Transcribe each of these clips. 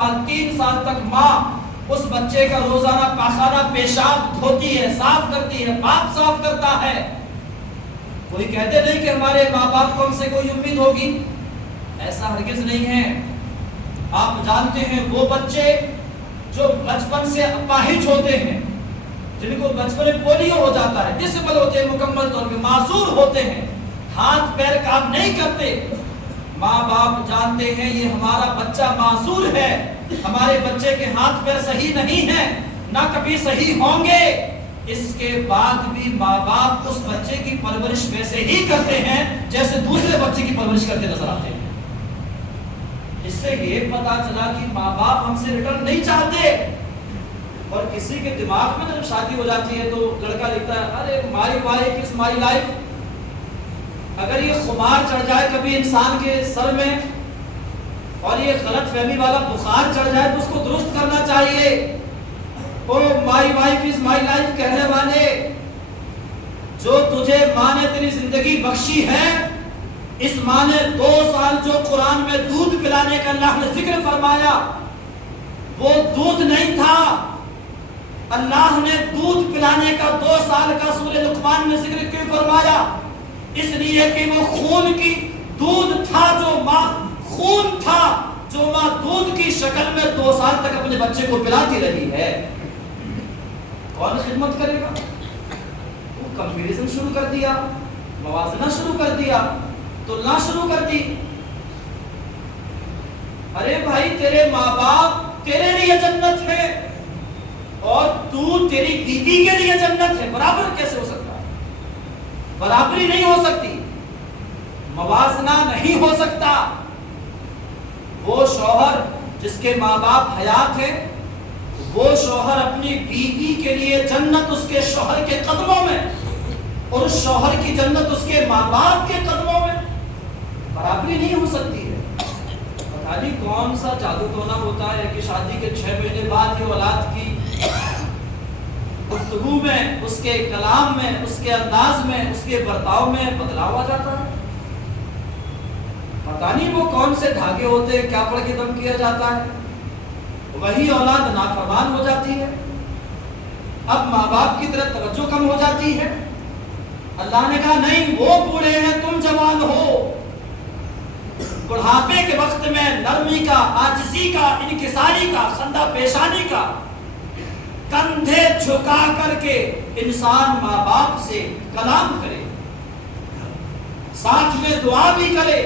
3 سال تک ماں اس بچے کا روزانہ پاخانہ پیشاب دھوتی ہے، صاف کرتی ہے، باپ صاف کرتا ہے۔ کوئی کہتے نہیں کہ ہمارے ماں باپ کو ہم سے کوئی امید ہوگی، ایسا ہرگز نہیں ہے۔ آپ جانتے ہیں وہ بچے جو بچپن سے اپاہج ہوتے ہیں، جن کو بچپن میں پولیو ہو جاتا ہے، ڈسیبل ہوتے ہیں، مکمل طور پہ معذور ہوتے ہیں، ہاتھ پیر کام نہیں کرتے، ماں باپ جانتے ہیں یہ ہمارا بچہ معذور ہے، ہمارے بچے کے ہاتھ پیر صحیح نہیں ہیں، نہ کبھی صحیح ہوں گے، اس کے بعد بھی ماں باپ اس بچے کی پرورش ویسے ہی کرتے ہیں جیسے دوسرے بچے کی پرورش کرتے نظر آتے ہیں۔ اس سے یہ پتا چلا کہ ماں باپ ہم سے ریٹرن نہیں چاہتے۔ اور کسی کے دماغ میں جب شادی ہو جاتی ہے تو لڑکا لکھتا ہے ارے my wife is my life. اگر یہ خمار چڑھ جائے کبھی انسان کے سر میں اور یہ غلط فہمی والا بخار چڑھ جائے تو اس کو درست کرنا چاہیے۔ او my wife is my life کہنے والے، جو تجھے ماں نے تیری زندگی بخشی ہے، اس ماں نے 2 سال جو قرآن میں دودھ پلانے کا اللہ نے ذکر فرمایا وہ دودھ نہیں تھا۔ اللہ نے دودھ پلانے کا 2 سال کا سورہ لقمان میں ذکر کیوں فرمایا؟ اس لیے کہ وہ خون کی دودھ تھا، جو ماں خون تھا، جو ماں دودھ کی شکل میں 2 سال تک اپنے بچے کو پلاتی رہی ہے۔ کون خدمت کرے گا؟ وہ کمپیریزن شروع کر دیا، موازنہ شروع کر دیا، تلنا شروع کر دی۔ ارے بھائی تیرے ماں باپ تیرے لیے جنت ہے اور تو تیری بیوی کے لیے جنت ہے، برابر کیسے ہو سکتا؟ برابری نہیں ہو سکتی، موازنہ نہیں ہو سکتا۔ وہ شوہر جس کے ماں باپ حیات ہیں، وہ شوہر اپنی بیوی کے لیے جنت اس کے شوہر کے قدموں میں، اور اس شوہر کی جنت اس کے ماں باپ کے قدموں میں، برابری نہیں ہو سکتی ہے۔ پتہ نہیں کون سا جادو ٹونا ہوتا ہے کہ شادی کے 6 مہینے بعد یہ اولاد کی گفتگو میں، اس کے کلام میں، اس کے انداز میں، اس کے برتاؤ میں بدلاؤ آ جاتا ہے۔ پتہ نہیں وہ کون سے دھاگے ہوتے ہیں، کیا پڑھ کے دم کیا جاتا ہے، وہی اولاد نافرمان ہو جاتی ہے، اب ماں باپ کی طرف توجہ کم ہو جاتی ہے۔ اللہ نے کہا نہیں، وہ بوڑھے ہیں تم جوان ہو، بڑھاپے کے وقت میں نرمی کا، عاجزی کا، انکساری کا، خندہ پیشانی کا، کندھے جھکا کر کے انسان ماں باپ سے کلام کرے، ساتھ میں دعا بھی کرے،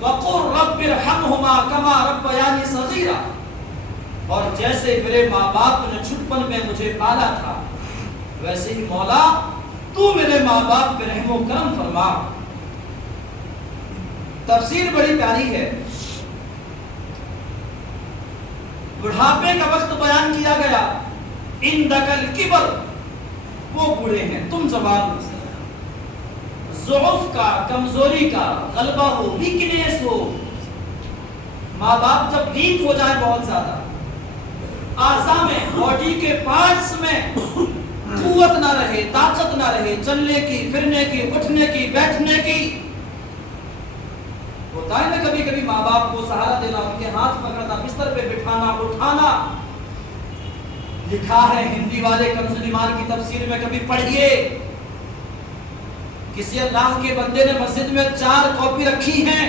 وَقُلْ رَبِّ ارْحَمْهُمَا كَمَا رَبَّيَانِي صَغِيرًا، اور جیسے میرے ماں باپ نے چھٹپن میں مجھے پالا تھا ویسے ہی مولا تو میرے ماں باپ پہ رحم و کرم فرما۔ تفسیر بڑی پیاری ہے، بڑھاپے کا وقت بیان کیا گیا، عندک الکبر، وہ بوڑھے ہیں تم جوان ہو، ضعف کا، کمزوری کا غلبہ ہو، ویکنیس ہو، ماں باپ جب ویک ہو جائے بہت زیادہ، اعضاء میں، باڈی کے پارٹس میں قوت نہ رہے، طاقت نہ رہے، چلنے کی، پھرنے کی، اٹھنے کی، بیٹھنے کی، ہوتا ہے نا کبھی کبھی ماں باپ کو سہارا دینا، ان کے ہاتھ پکڑنا، بستر پہ بٹھانا، اٹھانا۔ لکھا ہے ہندی والے کنز ایمان کی تفسیر میں، کبھی پڑھیے، کسی اللہ کے بندے نے مسجد میں 4 کاپی رکھی ہیں،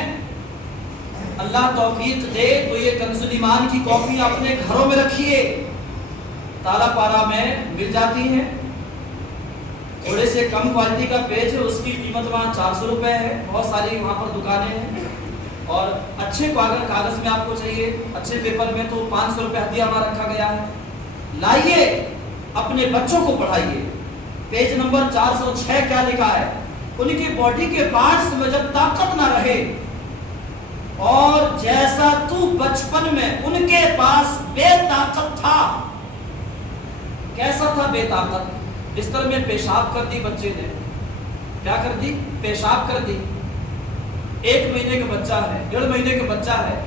اللہ توفیق دے تو یہ کنز ایمان کی کاپی اپنے گھروں میں رکھیے، تالا پارا میں مل جاتی ہیں، تھوڑے سے کم کوالٹی کا پیج ہے، اس کی قیمت وہاں 400 روپے ہے، بہت ساری وہاں پر دکانیں ہیں، اور اچھے کاغذ میں آپ کو چاہیے، اچھے پیپر میں تو 500 روپے ہدیہ وہاں رکھا گیا ہے، لائیے اپنے بچوں کو پڑھائیے۔ پیج نمبر 406 کیا لکھا ہے؟ ان کی باڈی کے پارٹس میں جب طاقت نہ رہے، اور جیسا تو بچپن میں ان کے پاس بے طاقت تھا، کیسا تھا بے طاقت؟ بستر میں پیشاب کر دی بچے نے، کیا کر دی؟ پیشاب کر دی۔ 1 مہینے کا بچہ ہے، 1.5 مہینے کا بچہ ہے،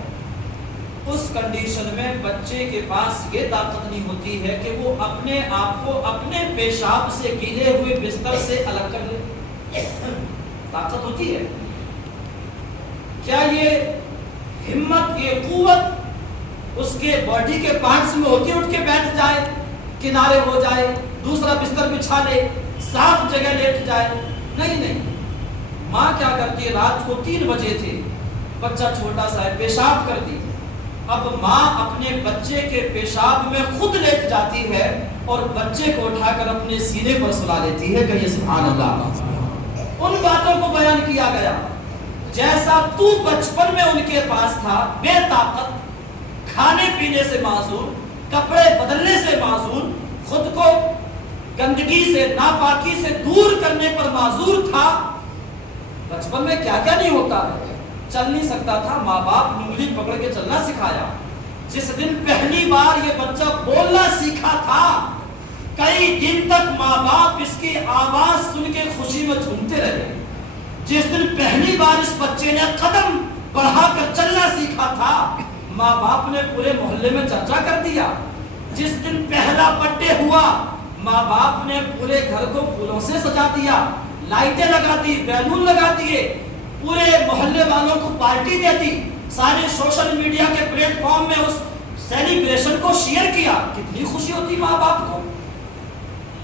اس کنڈیشن میں بچے کے پاس یہ طاقت نہیں ہوتی ہے کہ وہ اپنے آپ کو اپنے پیشاب سے گیلے ہوئے بستر سے الگ کر لے، طاقت ہوتی ہے؟ کیا یہ ہمت، یہ قوت اس کے باڈی کے پارٹس میں ہوتی اٹھ کے بیٹھ جائے، کنارے ہو جائے، دوسرا بستر بچھا لے، صاف جگہ لیٹ جائے؟ نہیں، ماں کیا کرتی ہے، رات کو 3 بجے تھے، بچہ چھوٹا سا ہے، پیشاب کر دی، اب ماں اپنے بچے کے پیشاب میں خود لیٹ جاتی ہے اور بچے کو اٹھا کر اپنے سینے پر سلا لیتی ہے. کہیے سبحان اللہ. ان باتوں کو بیان کیا گیا جیسا تو بچپن میں ان کے پاس تھا، بے طاقت، کھانے پینے سے معذور، کپڑے بدلنے سے معذور، خود کو گندگی سے، ناپاکی سے دور کرنے پر معذور تھا. بچپن میں کیا کیا نہیں ہوتا ہے. چل نہیں سکتا تھا، ماں باپ نے انگلی پکڑ کے چلنا سکھایا. جس دن پہلی بار یہ بچہ بولنا سیکھا تھا، کئی دن تک ماں باپ اس کی آواز سن کے خوشی میں جھومتے رہے. جس دن پہلی بار اس بچے نے قدم بڑھا کر چلنا سیکھا تھا، ماں باپ نے پورے محلے میں چرچا کر دیا. جس دن پہلا برتھ ڈے ہوا، ماں باپ نے پورے گھر کو پھولوں سے سجا دیا، لائٹیں لگا دی، بیلون لگا دیے، پورے محلے والوں کو پارٹی دے دی، سارے سوشل میڈیا کے پلیٹ فارم میں اس سیلیبریشن کو شیئر کیا. کتنی خوشی ہوتی ماں باپ کو.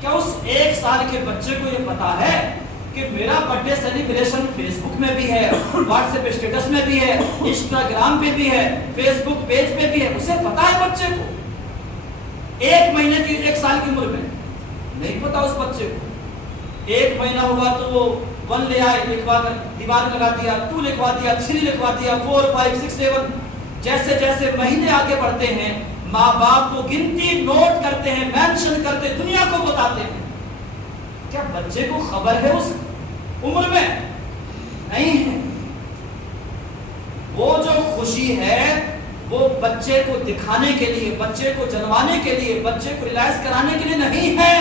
کیا اس 1 سال کے بچے کو یہ پتا ہے کہ میرا برتھ ڈے سیلیبریشن فیس بک میں بھی ہے، واٹس ایپ اسٹیٹس میں بھی ہے، انسٹاگرام پہ بھی ہے، فیس بک پیج پہ بھی ہے؟ اسے پتا ہے بچے کو. 1 مہینے کی 1 سال کی عمر میں نہیں پتا اس بچے کو. 1 مہینہ ہوا تو وہ 1 لے آئے، لکھوا کر دیوار لگا دیا، 2 لکھوا دیا، 3 لکھوا دیا، 4 5 6 7. جیسے جیسے مہینے آگے بڑھتے ہیں، ماں باپ کو گنتی نوٹ کرتے ہیں، مینشن کرتے، دنیا کو بتاتے ہیں. کیا بچے کو خبر ہے اس عمر میں؟ نہیں ہے. وہ جو خوشی ہے وہ بچے کو دکھانے کے لیے، بچے کو جنوانے کے لیے، بچے کو ریلائز کرانے کے لیے نہیں ہے،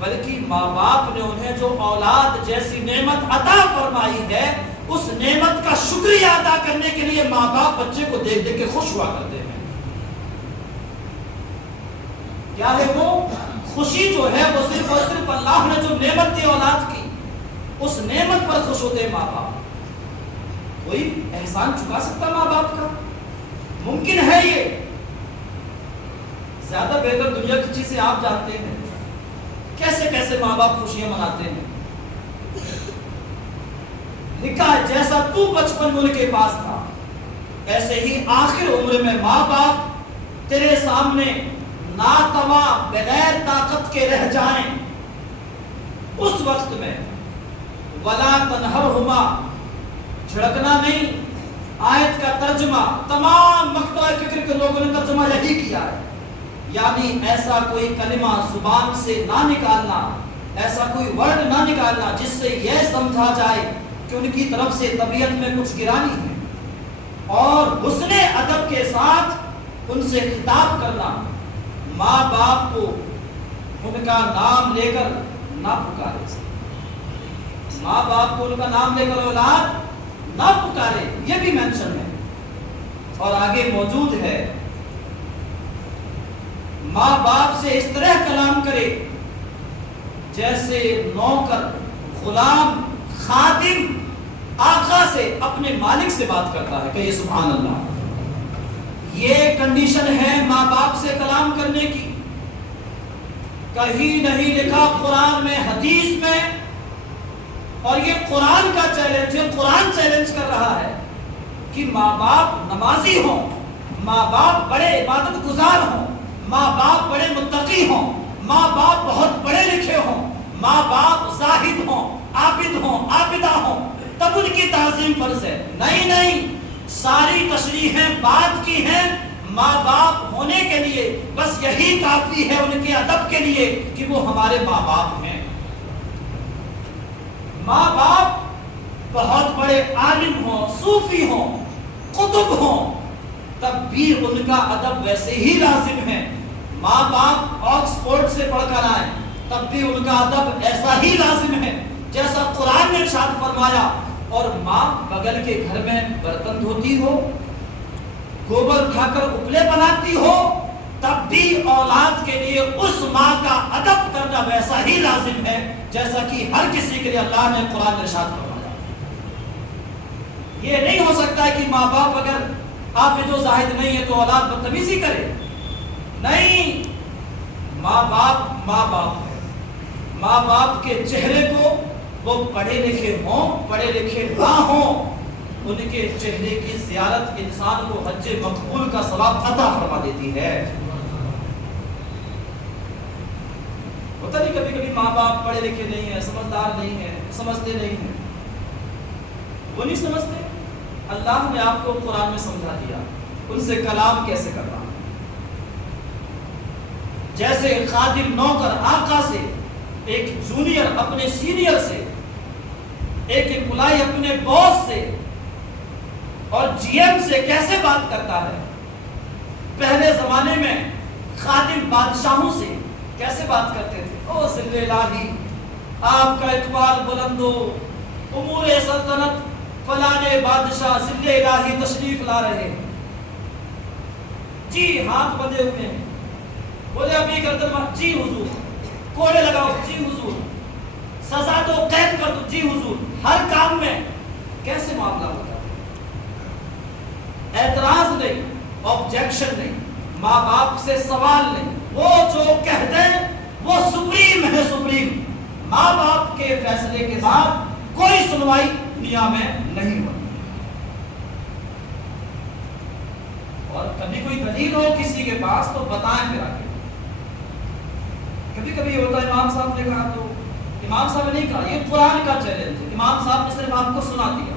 بلکہ ماں باپ نے انہیں جو اولاد جیسی نعمت عطا فرمائی ہے، اس نعمت کا شکریہ ادا کرنے کے لیے ماں باپ بچے کو دیکھ دیکھ کے خوش ہوا کرتے ہیں. کیا ہے وہ خوشی جو ہے؟ وہ صرف اور صرف اللہ نے جو نعمت دی اولاد کی، اس نعمت پر خوش ہوتے ہیں ماں باپ. کوئی احسان چکا سکتا ماں باپ کا؟ ممکن ہے یہ؟ زیادہ بہتر دنیا کی چیزیں آپ جانتے ہیں، کیسے کیسے ماں باپ خوشیاں مناتے ہیں. لکھا ہے جیسا تو بچپن میں ان کے پاس تھا، ایسے ہی آخر عمر میں ماں باپ تیرے سامنے ناتواں بغیر طاقت کے رہ جائیں. اس وقت میں ولا تنہرہما، جھڑکنا نہیں. آیت کا ترجمہ تمام مکتبہ فکر کے لوگوں نے ترجمہ یہی کیا ہے، یعنی ایسا کوئی کلمہ زبان سے نہ نکالنا، ایسا کوئی ورڈ نہ نکالنا جس سے یہ سمجھا جائے کہ ان کی طرف سے طبیعت میں کچھ گرانی ہے، اور حسن ادب کے ساتھ ان سے خطاب کرنا. ماں باپ کو ان کا نام لے کر نہ پکارے، ماں باپ کو ان کا نام لے کر اولاد نہ پکارے، یہ بھی مینشن ہے. اور آگے موجود ہے ماں باپ سے اس طرح کلام کرے جیسے نوکر، غلام، خادم آقا سے، اپنے مالک سے بات کرتا ہے. کہیے سبحان اللہ. یہ کنڈیشن ہے ماں باپ سے کلام کرنے کی. کہیں نہیں لکھا قرآن میں، حدیث میں، اور یہ قرآن کا چیلنج ہے. قرآن چیلنج کر رہا ہے کہ ماں باپ نمازی ہوں، ماں باپ بڑے عبادت گزار ہوں، ماں باپ بڑے متقی ہوں، ماں باپ بہت پڑھے لکھے ہوں، ماں باپ زاہد ہوں، عابد ہوں، عابدہ ہوں، تب ان کی تعظیم فرض ہے. نہیں، ساری تشریحیں بات کی ہیں ماں باپ ہونے کے لیے، بس یہی کافی ہے ان کے ادب کے لیے کہ وہ ہمارے ماں باپ ہیں. ماں باپ بہت بڑے عالم ہوں، صوفی ہوں، قطب ہوں، تب بھی ان کا ادب ویسے ہی لازم ہے. ماں باپ آکسفورڈ سے پڑھ کر آئے، تب بھی ان کا ادب ایسا ہی لازم ہے جیسا قرآن نے ارشاد فرمایا. اور ماں بغل کے گھر میں برتن دھوتی ہو، گوبر اٹھا کر اپلے بناتی ہو، تب بھی اولاد کے لیے اس ماں کا ادب کرنا ویسا ہی لازم ہے جیسا کہ ہر کسی کے لیے اللہ نے قرآن میں ارشاد فرمایا. یہ نہیں ہو سکتا کہ ماں باپ اگر عابد و زاہد نہیں ہے تو اولاد بدتمیزی کرے؟ نہیں، ماں باپ ہے۔ ماں باپ کے چہرے کو وہ پڑھے لکھے ہوں پڑھے لکھے نہ ہوں، ان کے چہرے کی زیارت انسان کو حج مقبول کا ثواب عطا فرما دیتی ہے۔ ہوتا نہیں کبھی کبھی ماں باپ پڑھے لکھے نہیں ہیں، سمجھدار نہیں ہیں، سمجھتے نہیں ہیں، وہ نہیں سمجھتے۔ اللہ نے آپ کو قرآن میں سمجھا دیا ان سے کلام کیسے کرنا، جیسے خادم نوکر آقا سے، ایک جونیئر اپنے سینئر سے، ایک امپلائی اپنے باس سے اور جی ایم سے کیسے بات کرتا ہے۔ پہلے زمانے میں خادم بادشاہوں سے کیسے بات کرتے تھے؟ او ذل الہی، آپ کا اقبال بلند ہو، امور سلطنت فلانے بادشاہ ذل الہی تشریف لا رہے ہیں، جی ہاتھ بندھے ہوئے ہیں، بولے ابھی گردن مار، جی حضور، کوڑے لگاؤ، جی حضور، سزا دو، قید کر دو، جی حضور۔ ہر کام میں کیسے معاملہ ہوتا ہے؟ اعتراض نہیں، آبجیکشن نہیں، ماں باپ سے سوال نہیں، وہ جو کہہ دیں وہ سپریم ہے، سپریم۔ ماں باپ کے فیصلے کے بعد کوئی سنوائی دنیا میں نہیں ہوتی۔ اور کبھی کوئی دلیل ہو کسی کے پاس تو بتائیں پھر آگے۔ کبھی کبھی ہوتا ہے امام صاحب نے کہا تو امام صاحب نے نہیں کہا، یہ قرآن کا چیلنج ہے، امام صاحب نے صرف آپ کو سنا دیا،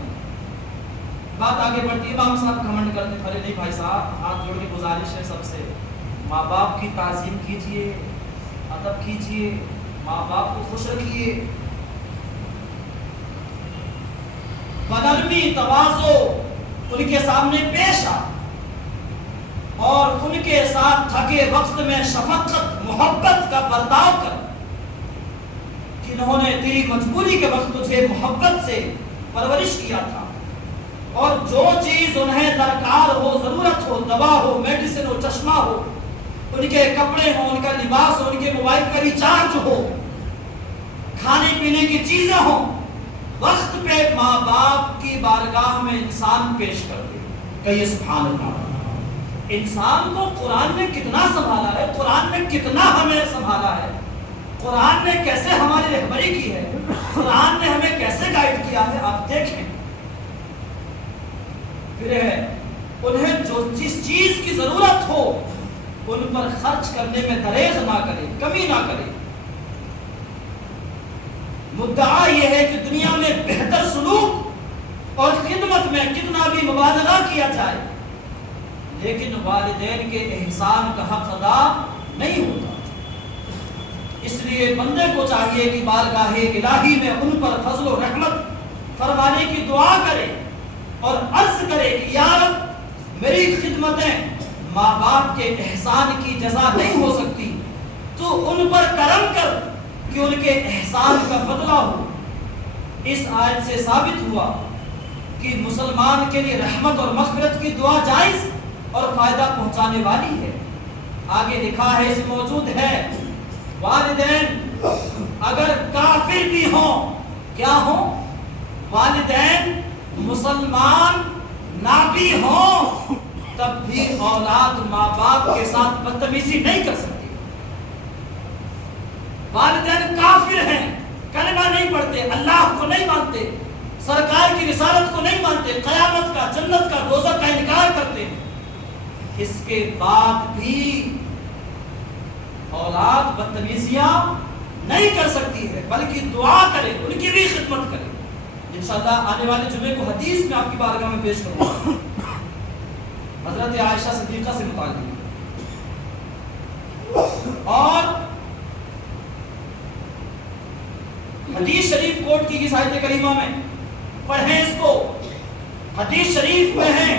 بات آگے بڑھتی ہے، امام صاحب گھمنڈ کرتے، ارے نہیں بھائی صاحب، ہاتھ جوڑ کے گزارش ہے سب سے، ماں باپ کی تعظیم کیجئے، ادب کیجئے، ماں باپ کو خوش رکھیے، بنرمی تواضع ان کے سامنے پیش آ، اور ان کے ساتھ تھکے وقت میں شفقت محبت کا برتاؤ کر، کہ انہوں نے تیری مجبوری کے وقت تجھے محبت سے پرورش کیا تھا، اور جو چیز انہیں درکار ہو، ضرورت ہو، دوا ہو، میڈیسن ہو، چشمہ ہو، ان کے کپڑے ہو، ان کا لباس ہو، ان کے موبائل کا ریچارج ہو، کھانے پینے کی چیزیں ہوں، وقت پہ ماں باپ کی بارگاہ میں انسان پیش کر دے۔ کہیے سبحان اللہ۔ انسان کو قرآن نے کتنا سنبھالا ہے، قرآن نے کتنا ہمیں سنبھالا ہے، قرآن نے کیسے ہماری رہبری کی ہے، قرآن نے ہمیں کیسے گائیڈ کیا ہے، آپ دیکھیں۔ پھر انہیں جو جس چیز کی ضرورت ہو ان پر خرچ کرنے میں دریغ نہ کرے، کمی نہ کرے۔ مدعا یہ ہے کہ دنیا میں بہتر سلوک اور خدمت میں کتنا بھی مبالغہ کیا جائے، لیکن والدین کے احسان کا حق ادا نہیں ہوتا۔ اس لیے بندے کو چاہیے کہ بارگاہ الہی میں ان پر فضل و رحمت فرمانے کی دعا کرے اور عرض کرے کہ یا رب، میری خدمتیں ماں باپ کے احسان کی جزا نہیں ہو سکتی، تو ان پر کرم کر کہ ان کے احسان کا بدلہ ہو۔ اس آیت سے ثابت ہوا کہ مسلمان کے لیے رحمت اور مغفرت کی دعا جائز اور فائدہ پہنچانے والی ہے۔ آگے لکھا ہے، اس میں موجود ہے، والدین اگر کافر بھی ہوں، کیا ہوں؟ والدین مسلمان نہ بھی ہوں، تب بھی اولاد ماں باپ کے ساتھ بدتمیزی نہیں کر سکتی۔ والدین کافر ہیں، کلمہ نہیں پڑھتے، اللہ کو نہیں مانتے، سرکار کی رسالت کو نہیں مانتے، قیامت کا، جنت کا، دوزخ کا انکار کرتے ہیں، اس کے بعد بھی اولاد بدتمیزیاں نہیں کر سکتی ہے، بلکہ دعا کرے، ان کی بھی خدمت کرے۔ انشاءاللہ آنے والے جمعے کو حدیث میں آپ کی بارگاہ میں پیش کروں گا، حضرت عائشہ صدیقہ سے متعلق، اور حدیث شریف کوٹ کی آیت کریمہ میں پڑھیں اس کو۔ حدیث شریف میں ہے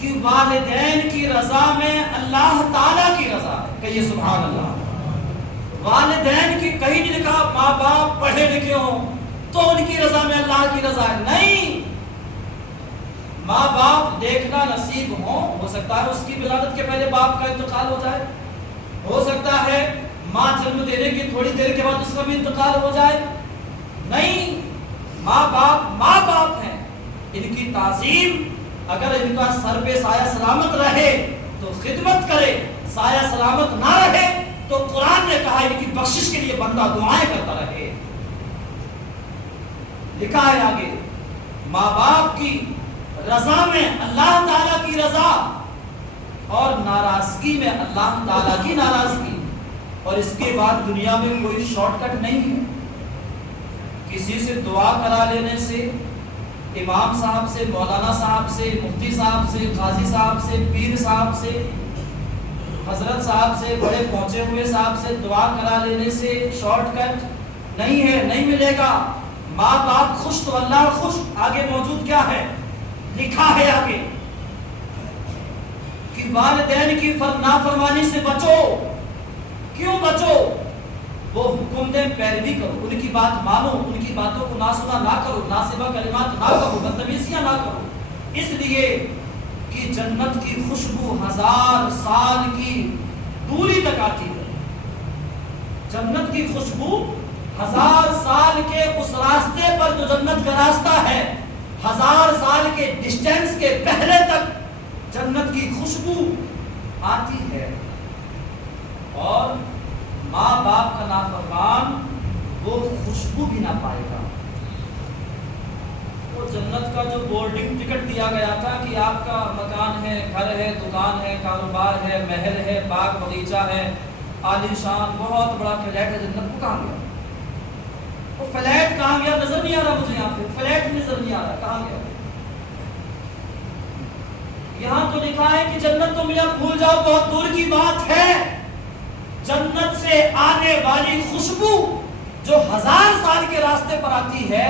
کہ والدین کی رضا میں اللہ تعالیٰ کی رضا ہے، کہیے سبحان اللہ۔ والدین کی کہیں نہیں لکھا ماں باپ پڑھے لکھے ہوں تو ان کی رضا میں اللہ کی رضا ہے، نہیں، ماں باپ دیکھنا نصیب ہو سکتا ہے اس کی ولادت کے پہلے باپ کا انتقال ہو جائے، ہو سکتا ہے ماں جنم دینے کی تھوڑی دیر کے بعد اس کا بھی انتقال ہو جائے، نہیں، ماں باپ ہیں، ان کی تعظیم اگر ان کا سر پہ سایہ سلامت رہے تو خدمت کرے، سایہ سلامت نہ رہے تو قرآن نے کہا ان کی بخشش کے لیے بندہ دعائیں کرتا رہے۔ لکھا ہے آگے، ماں باپ کی رضا میں اللہ تعالیٰ کی رضا اور ناراضگی میں اللہ تعالیٰ کی ناراضگی، اور اس کے بعد دنیا میں کوئی شارٹ کٹ نہیں ہے۔ کسی سے دعا کرا لینے سے، امام صاحب سے، مولانا صاحب سے، مفتی صاحب سے، قاضی صاحب سے، پیر صاحب سے، حضرت صاحب سے، بڑے پہنچے ہوئے صاحب سے دعا کرا لینے سے شارٹ کٹ نہیں ہے، نہیں ملے گا۔ ماں باپ خوش تو اللہ خوش۔ آگے موجود کیا ہے؟ لکھا ہے آگے کہ والدین کی نافرمانی سے بچو۔ کیوں بچو؟ وہ حکم دیں پیروی کرو، ان کی بات مانو، ان کی باتوں کو نہ سنا نہ کرو، ناسبہ کلمات نہ کرو، بدتمیزیاں نہ کرو، اس لیے کہ جنت کی خوشبو 1000 سال کی دوری تک آتی ہے۔ جنت کی خوشبو 1000 سال کے اس راستے پر جو جنت کا راستہ ہے، 1000 سال کے ڈسٹینس کے پہلے تک جنت کی خوشبو آتی ہے۔ اور ماں باپ کا نافرمان وہ خوشبو بھی نہ پائے گا۔ وہ جنت کا جو بورڈنگ ٹکٹ دیا گیا تھا کہ آپ کا مکان ہے، گھر ہے، دکان ہے، کاروبار ہے، محل ہے، باغ باغیچہ ہے، عالی شان بہت بڑا فلیٹ ہے، جنت کو کہاں گیا؟ وہ فلیٹ کہاں گیا؟ نظر نہیں آ رہا مجھے، یہاں پہ فلیٹ نظر نہیں آ رہا، کہاں گیا؟ یہاں تو لکھا ہے کہ جنت تو میاں بھول جاؤ، بہت دور کی بات ہے۔ جنت سے آنے والی خوشبو جو 1000 سال کے راستے پر آتی ہے،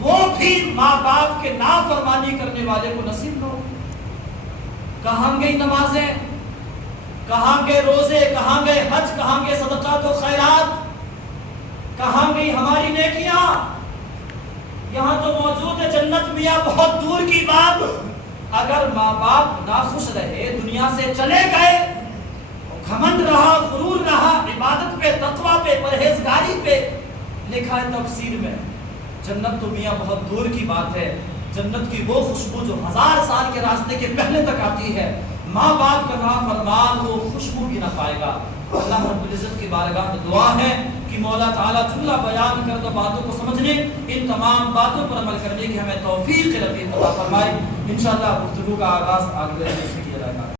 وہ بھی ماں باپ کے نافرمانی کرنے والے کو نصیب نہ ہو۔ کہاں گئی نمازیں، کہاں گئے روزے، کہاں گئے حج، کہاں گئے صدقات و خیرات، کہاں گئی ہماری نیکیاں؟ یہاں تو موجود ہے جنت میاں بہت دور کی بات۔ اگر ماں باپ ناخوش رہے، دنیا سے چلے گئے، گھمنڈ رہا، غرور رہا، عبادت پہ، تقوی پہ، پرہیزگاری پہ، لکھا ہے تفسیر میں جنت تو میاں بہت دور کی بات ہے۔ جنت کی وہ خوشبو جو 1000 سال کے راستے کے پہلے تک آتی ہے، ماں باپ کا نافرمان وہ خوشبو بھی نہ پائے گا۔ اللہ رب العزت کی بارگاہ میں دعا ہے کہ مولا تعالیٰ جملہ بیان کردہ باتوں کو سمجھنے، ان تمام باتوں پر عمل کرنے کی ہمیں توفیق رفیق عطا فرمائے۔ انشاءاللہ گفتگو کا آغاز آگے سے کیا جائے گا۔